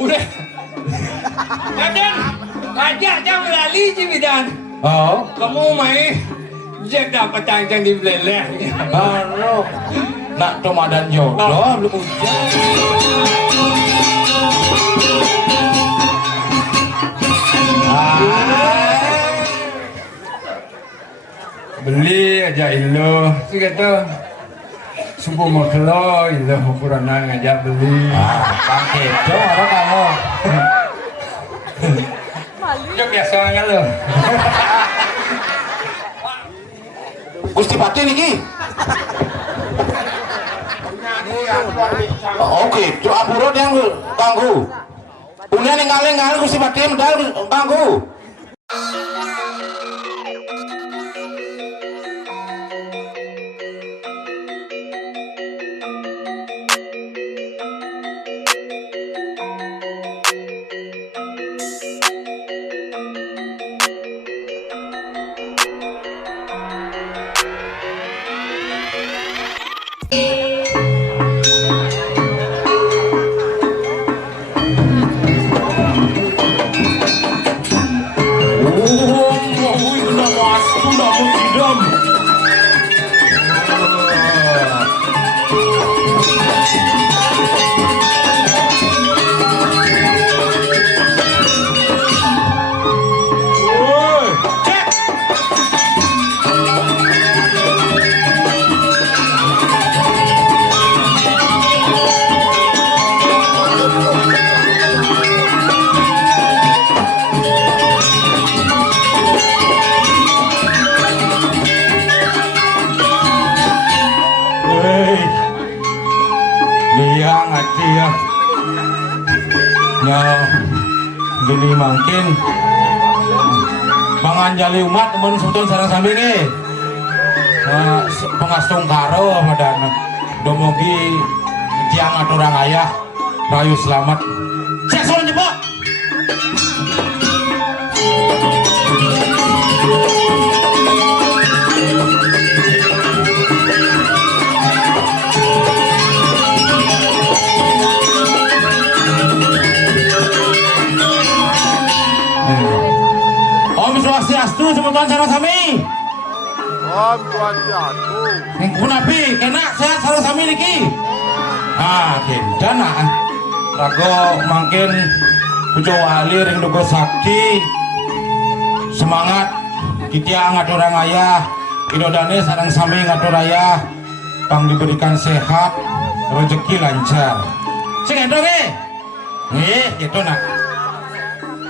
Udah. Kadang ngajak jam lali Cibidan. Oh, Kamu main Jack dapat tangcang di beleleh. baru nak tomadan jodoh belum hujan. Beli aja ilo. Segitu. Subuh maklo ilo ukuran ngajak beli. Kang Kedo apa kamu? Ya biasanya lo. Gusti Pati niki. Oke, doa buruk yang ganggu. Punya ninggalin Gusti Pati medal ganggu. Gini mungkin manganjali umat teman sebetulnya sarang sami nih pengastung karo madan domogi tiang aturang ayah rayu selamat cek soal jebak Swastiastu sebutan sareng sami. Om Swastiastu. Kunapi kena sehat sareng sami niki. Kinten rago mangkin pujo wali ring dugo sakti. Semangat kitia ngaturang ayah, idodane sareng sami ngatur ayah. Pang diberikan sehat, rezeki lancar. Sing endong gitu nak.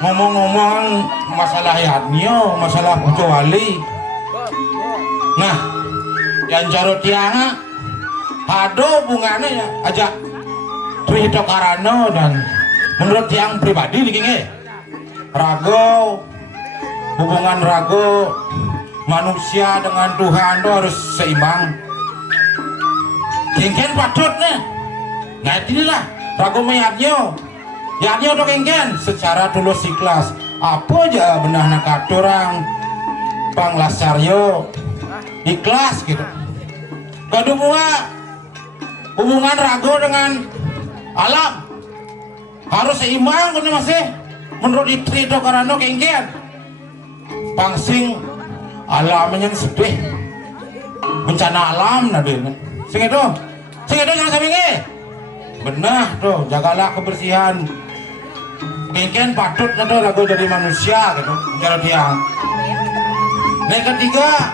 Ngomong-ngomong masalah yadnyo, masalah pujo wali. Nah, yang jaro tianga ado bunganya ya aja Trihito Karano dan menurut tiang pribadi nih rago hubungan rago manusia dengan Tuhan itu harus seimbang. Kengken patut nih. Nah inilah rago mayatnyo. Yakni untuk engken secara tulus ikhlas apa aja benah nak orang panglasaryo ikhlas gitu. Gaduh bunga hubungan rago dengan alam harus seimbang kan masih menurut itu karena engken pangsing alamnya sedih bencana alam nadine sing itu jangan sampai benah tuh jagalah kebersihan. Mungkin patut nanti lagu jadi manusia gitu kalau dia. Yang ketiga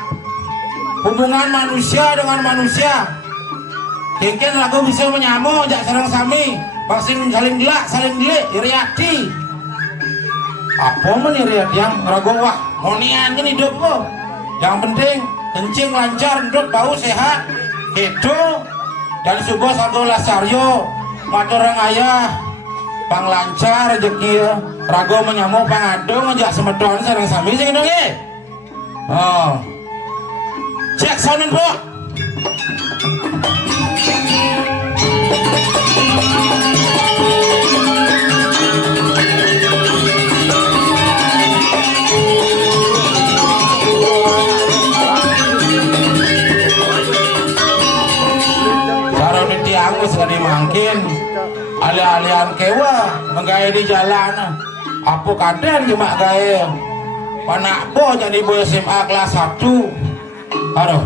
hubungan manusia dengan manusia. Mungkin lagu bisa menyambung jak sareng sami pasti saling gelak saling gelik iri hati. Apa men iri hati yang ragu wah monian kan hidup kok. Yang penting kencing lancar hidup bau sehat itu dan subuh sago lasaryo maturang ayah pang lancar rezeki rago menyamu pangado ngajak semedon sareng sami sing dong cek sound po sarone tiang wis gede mangkin ali-alian kewa menggaya di jalan apa kader cuma gaya panak po jadi boy SMA kelas 1 aduh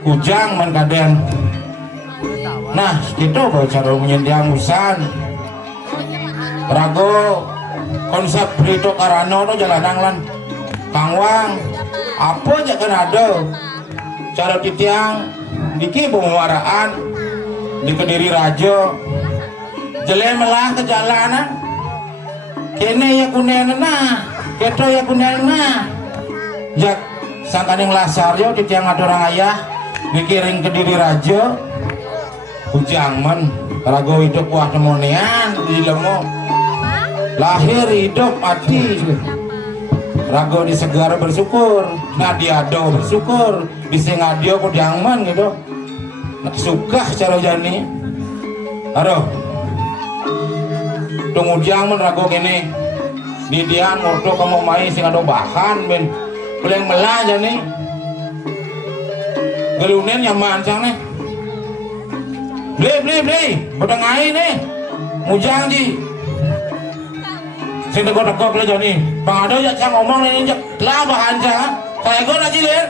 kujang men kaden nah gitu boy cara menyendiang usan rago konsep Brito Karano tuh jalanan lan kangwang apa aja kan ada cara titiang diki pemuaraan di Kediri Rajo jelemelah ke jalanan kene ya kunena keto ya kunena jak sangkaning lasaryo titiang ada orang ayah dikiring ke Kediri Rajo ujang men rago hidup wah temonean di lemo lahir hidup mati rago di Segar bersyukur Nadiado bersyukur di Singadio kudiangman gitu suka cara jani aduh tunggu diangman rago kene di dian ngurdo kamu main sing ada bahan ben paling melah jani gelunen nyaman cang nih beli pedang air nih mujang ji sing tegok-tegok le jani bang ada ya cang ngomong ini lah bahan cang saya gue lagi lihat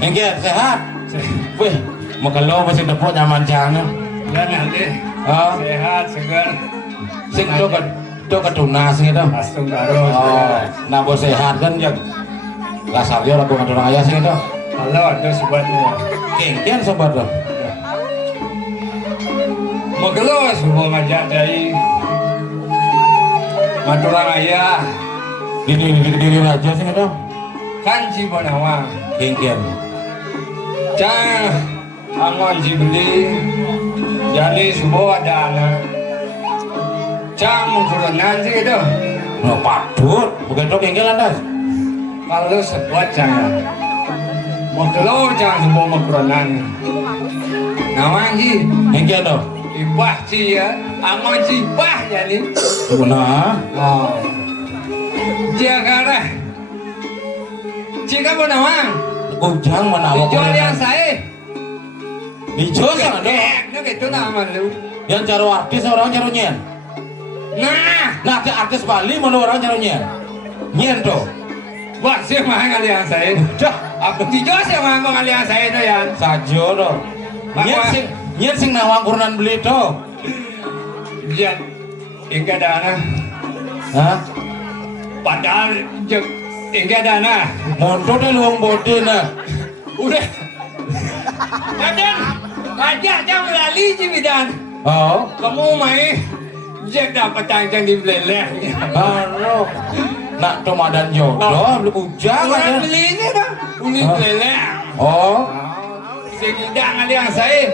Engke sehat. Wih, mau kalau masih depot nyaman jangan. Ya nanti Oh, sehat segar. sing do ketunas gitu. Langsung terus. Oh, nah bos sehat kan ya. Lasarnya lagu ngadon ayah sih gitu. Halo ada sobatnya. Kengkian sobat lo. Mau keluar semua ngajak dari Madura Raya Di Kediri Raja sih gitu. kan Cibonawang. Kengkian. Cang angon Cibeli jadi subuh ada anak. Cang mengkurenan sih gitu. No padut, bukan dok kengkian landas. Kalau sebuat cang mau keluar cang subuh mengkurenan. Nawang sih Kengkian dok. ibah sih ya, angon cibah jadi. Nah, Oh, Jakarta. Jika Bonawang, ujang mana dijual yang saya. Dijual sana dok. Nó gitu nama lu. Yang caro artis orang caro nyen. Nah, Ke artis Bali mana orang caro nyen. Nyen tuh. wah sih mah ngali yang saya. Dah, Aku dijual sih mah ngali yang saya tuh ya. sajo tuh. Nyen sing nawang kurunan beli tuh. Dia enggak dana. Hah? Padahal enggak dana. Monto deh luang bodi nah. Udah. Kadang ngajak jam lali sih bidan. Oh, Kamu main Jack dapat tangcang di beleleh. baru. Nak tomadan jodoh beli ujang Orang aja. beli ini dah. Uni beleleh. Oh, Sehingga ngali yang saya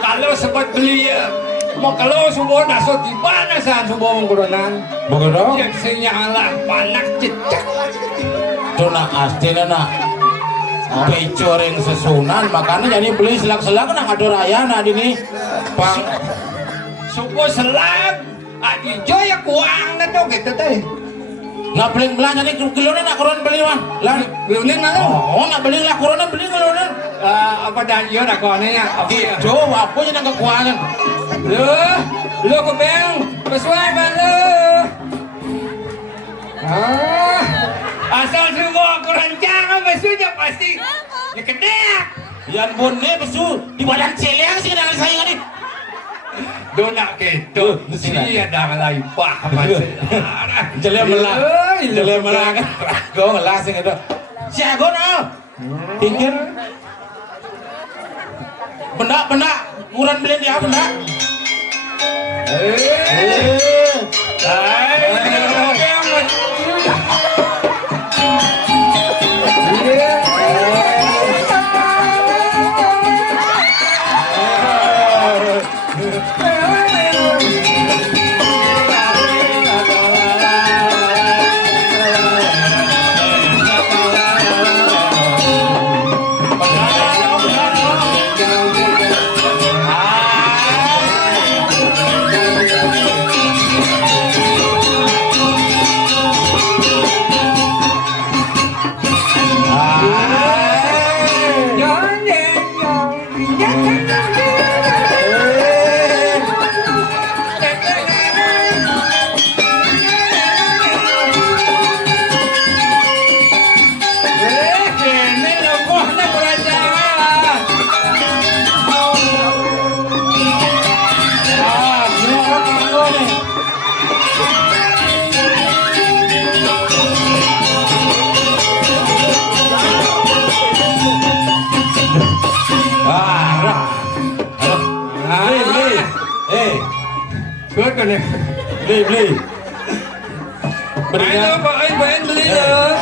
kalau sempat beli ya mau kalau semua dasar di mana saat semua menggunakan begitu. yang senyala panak cecak Tuh nak astina nak. Pecoreng sesunan makanya jadi beli selak-selak nak ada raya nah ini. Pang semua selam adi joya kuang na to gitu teh nak beli belanja nih kilonya nak kurang beli mah. Lah, belum nalo oh nak beli lah kurang beli kilonya. apa dan yo nak konnya apa ya Gitu, apa aja nak kekuatan. lu kebeng pesuai balu asal semua kerancangan besunya pasti ya kedek Yan bonne besu di badan celeng sih dengan saya nih. nak keto. Si ada ngalai pak masih. Jele melang kan. Rago ngelas sing itu. Si Agon pinggir. Benda kurang beli dia benda. Good kan ya? Beli. Ayo Pak, ayo beli lah.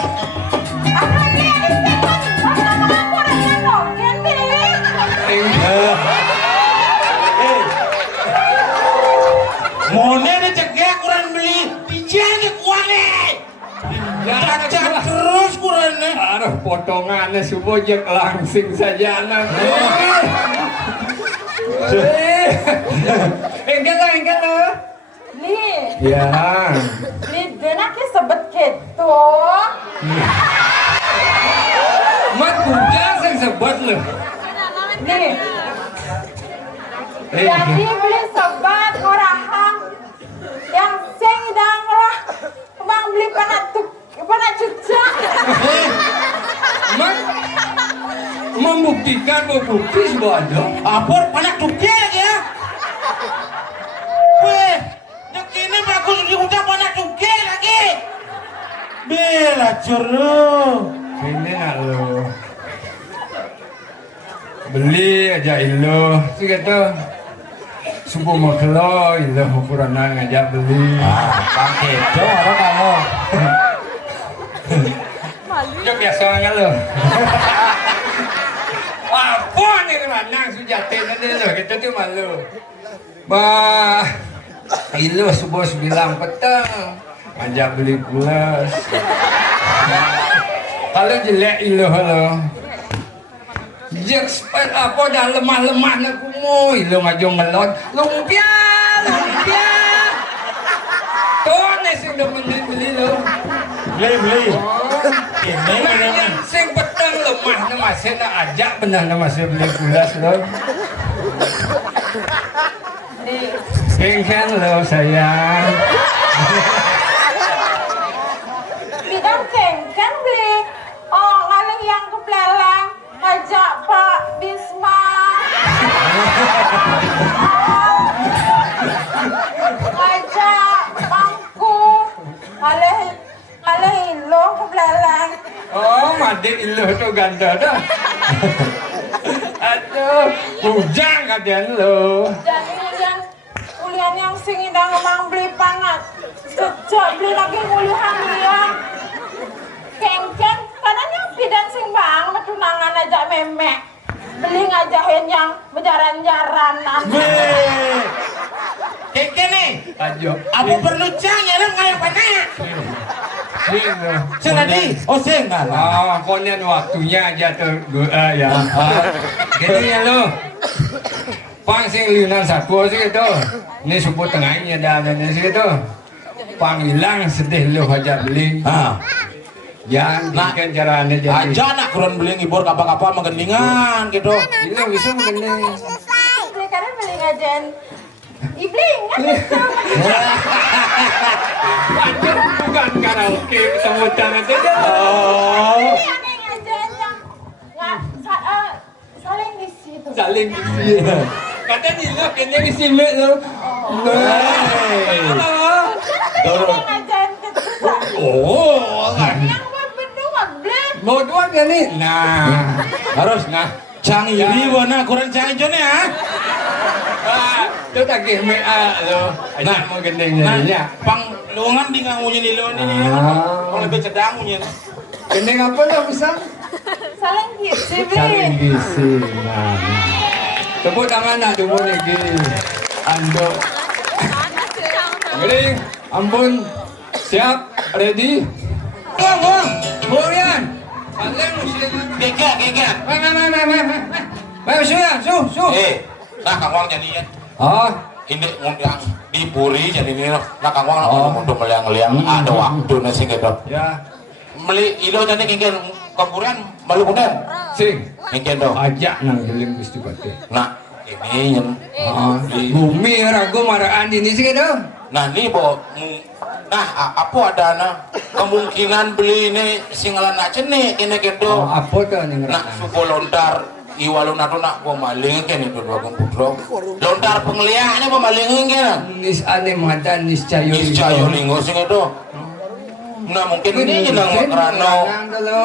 Mone ni cegah kurang beli, pijian ke kuane. Cacat terus kurang ni. Aduh, potongannya semua je langsing saja nak. Enggak lah. Li, Ya. denaknya sebet keto. Mat kuda sing sebut loh. Li, jadi beli sebat orang yang sing dang lah, bang beli panak cuca. Mat membuktikan bukti sudah ada. Apor panak tuknya lagi ya. Weh, ini bagus diucap panak tuknya lagi. Bela curu. Ini nak lo. Beli aja ilo. Tu kata subuh maklo ilo ukuran ngajak beli. Bang Kedo apa kamu? Jok biasanya lo. Apa ni keranang sujatin ni lo. Kita tu malu. Bah, ilo subuh 9 petang. Ajak beli pulas. Kalau jelek ilo lo. Jek spet apa dah lemah-lemah nak kumu. Ilo ngajong melot. Lumpia. Tuan ni sing dah beli lo. Beli. Ini mana? Sing petang lemah na masih nak ajak benar na masih beli pulas lo. Sing lo sayang. Bidang kengken beli. Oh, ngaling yang kepeleleng. Ngajak Pak Bisma. Ngajak Bangku. Ngaling ilo kepeleleng. Oh, madik ilo tu ganda dah. Aduh, bujang kadian lo. Dan kuliah yang sing indang emang beli pangat. Sejak beli lagi kuliah yang kengken. Kadangnya bidan sing bang tunangan aja memek. Beli ngajahin yang berjaran-jaranan. Weh. Keke nih. Ajo. Apa perlu cang ya ram kayak panak? Sing lo. Sing tadi. Oh sing lah. Ah, konen waktunya aja tu ya. Gini ya lo. Pang sing liunan satu sih itu. Ini subuh tengahnya dah ada di situ. Pang hilang sedih lo hajat beli. Yang bikin caranya jadi. Aja nak kurang beli ngibur kapal-kapal menggendingan gitu. Ini bisa menggending. Beli karena beli ngajahin. Ibling kan itu. Bukan karaoke sambutan itu. Oh. Ini aneh ngajahin yang saling di situ. Saling isi. Kata ni lo kena isi mek lo. Hei. Turun. Ngajain kita. Oh, kan. Yang berdua beli. Mau dua kan nih? Nah, Harus nah. canggih ini wana kurang canggih Jon ya. Itu tak kira lo. Nah, mau gendeng Nah, jadinya. pang luangan di ngangunya ni lo ini. Ah. Kalau lebih cedangunya. Gendeng apa lo bisa? Saling gizi Saling beli. gizi. Nah, tepuk tangan nak tunggu lagi. Ando. Ready? Ampun. Siap? Ready? Wong. Burian. Kalian mesti. Geger. Su. Nah Kang Wang jadinya. Oh, Ini ngundang di Puri jadi ini nah Kang Wang Oh. untuk meliang-liang ada waktu nasi gitu. ya. Meli ilo jadi kengken kempuran malu kemudian Sing. kengken dong. Ajak nang geling Gusti Pati. Nah ini yang Ah, bumi ragu maraan ini sih gitu. nah ini bo nah apa ada nah kemungkinan beli ini singalan aja nih ini Oh, gitu. apa tuh nih Nak suku lontar iwalun atu nak pemaling kan itu dua kumpul lontar pengliangnya pemaling kan Nis ane mata nis cayo. niscaya linggo sing itu nah mungkin ini jenang rano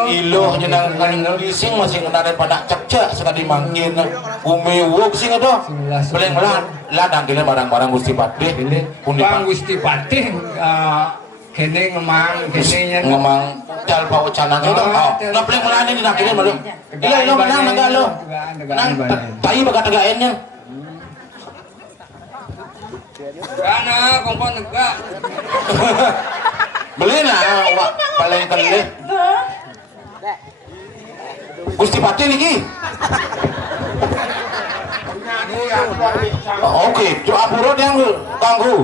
ilo jenang kan bising masih kenal pada cek sekali mangkin bumi wuk sing itu paling lah dangkile barang-barang Gusti Pati Bang Gusti Pati kene ngemang kene nya ngomong cal pau canan itu oh nah paling melani di dangkile malu iya ilo menang naga lo nang tayi baga tegaennya Kana kongkon negak. beli nah wak paling kali Gusti Pati niki oke coba apuro yang ganggu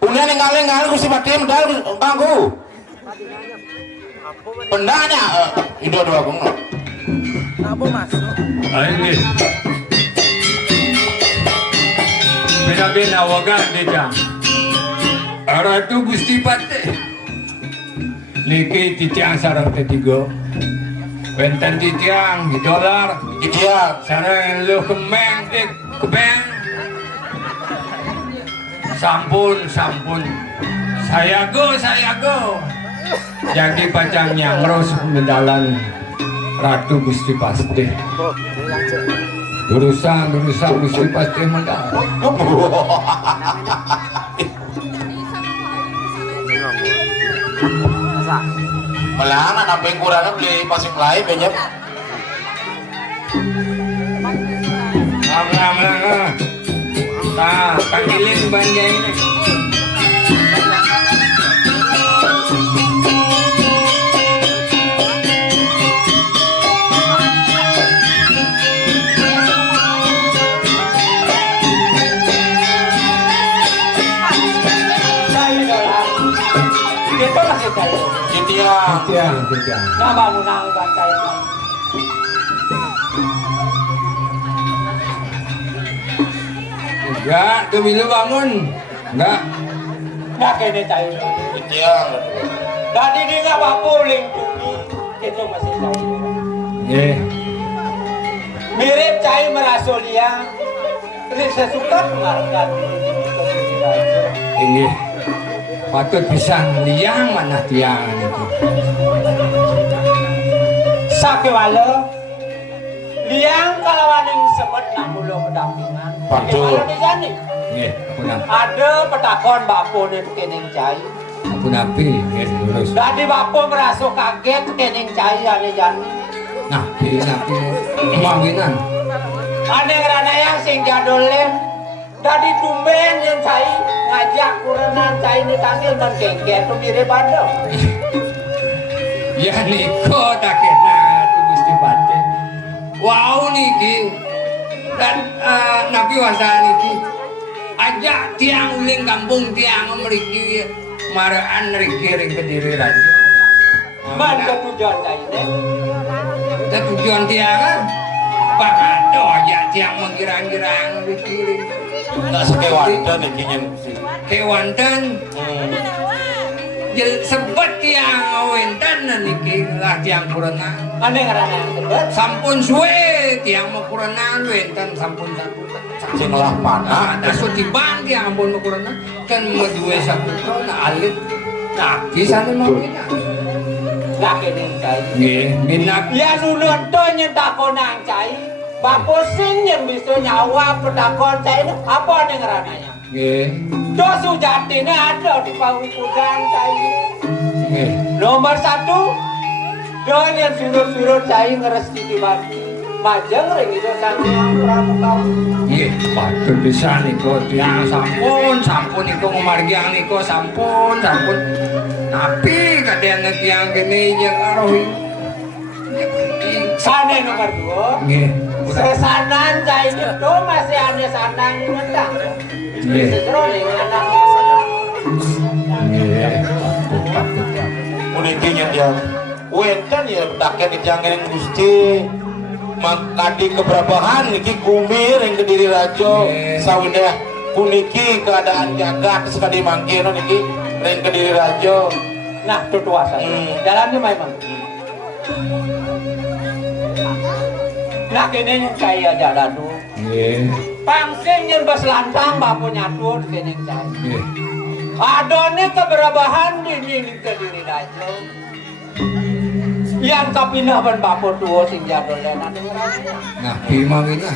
punya ninggalin Gusti Pati medal ganggu pendanya itu dua kong Ini. Bina-bina waga di jam. Ratu Gusti Pati. Niki titiang sarang tetigo. Benten titiang di dolar. dia Sarang lu kemeng kebeng. Sampun. Saya go. Jadi pacang nyangros medalan Ratu Gusti Pati. Urusan Gusti Pati medal. malah anak namping kurangnya beli pasing lain banyak Amlang. Nah, panggilin banjai ini. Titiang. Enggak, tuh Milu bangun. Enggak. Nggak kene cair. dia Dadi di nggak apa lingkungi itu masih cair. Nggih. Mirip cair merasolia. Ini saya suka menghargai. Inggih. Patut pisan liang mana tiang itu. Sakit wala. Liang kalawaning sebut nak mulu pendampingan. Betul. Kalau di sini Nggih, punah. ada petakon bapo nih kening cair. Aku napi, nggih lurus. Dadi bapo merasa kaget kening cair ane jani. Napi. Manginan. Ane ngerana yang sing jadulnya. Dadi tumben yang cair ngajak kurenan cair ni tanggil dan kengket tu mirip ada. Ya niko tak kena tuh Gusti Pati. Wow niki dan nabi wasa niki ajak tiang uling kampung tiang meriki maraan riki ring Kediri raja. Man ketujuan cair deh. Tujuan tiang bakado aja tiang menggirang-girang riki ring. nggak sekewanten nih kingen Kewanten sebet tiang wenten niki lah tiang kurenang. Ane ngerana yang sebut. Sampun suwe tiang mau kurenang wenten sampun cing lah panah Ada suci bandi ampun makurana kan medue satu tahun alit laki sana mau ini. Laki ning cai. Nggih, minak Ya nunut to nyentakon nang cai. Bapo sing yang bisa nyawa pedakon cai ini apa ning rananya? nggih. Do sujatine ada di pawukudan cai. Nggih. Nomor 1 do yang surut-surut cai ngeresti di bati. Majeng ring itu sanjang pramu kau. Nggih, patut bisa niku tiyang sampun niku ngumargiang niku sampun. Tapi kadang tiyang kene yang karo Sane nomor 2. nggih. Sesanan cai itu masih ada sanang ngendang. Nggih. Seroning anak. Nggih. puniki yang wenten ya taken dijangin Gusti makadi keberapaan niki kumir yang Kediri Rajo sawidah puniki keadaan jagat sekali mangkeno niki yang Kediri Rajo. Nah, itu tuasa. Jalannya memang. Nah, kini yang saya jalan dulu. Nggih. Pangsing yang berselantang bapu nyatun kini yang saya. Nggih. Adone keberabahan dini Kediri Rajo. Yang kapinah ban bapu tuo sing jadol dan ada ngeranya. Nah, gimana?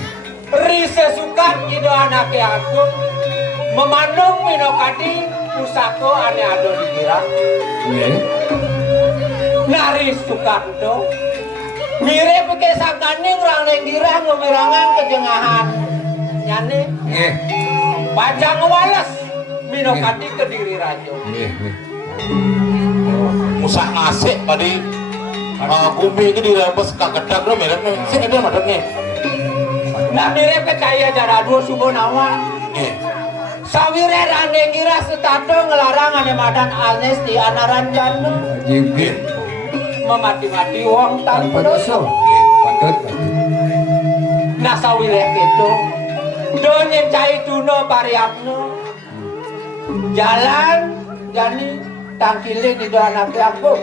Rise sukat ido anaknya aku memandung minokadi pusako ane ado di girang. Nggih. Nari sukat itu mirip ke sakane ngrang ning girang ngemirangan kejengahan. Nyane Nggih. pajang wales minokadi Kediri Rajo. Nggih, nggih. Musak ngasih tadi bumi ini direbus kagedak lo mirip sih ada madangnya. Nah mirip ke kaya jaradu subuh nawan. Nggih. Sawire rane gira setato ngelarang ane madan anes di anaran jana Nggih. memati-mati wong tanpa dosa. Patut. Nah sawire itu donyen cai tuno pariakno jalan jani tangkile di do anak aku.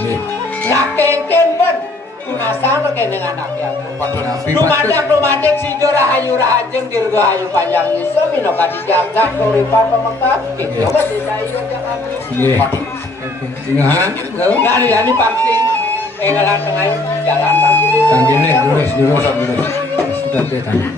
Nggih. Nah kengken ben kunasa pakai dengan anak aku. Tapi Lumadak si Jora Hayu Rahajeng dirgo Hayu Panjang iso mino kadijagak kuripan pemekap gitu kan dicayo jangan. nggih. Ingahan, lho. Nah ini pangsing engalan tengah jalan kaki. Tanggine lurus. Sudah teh tanya.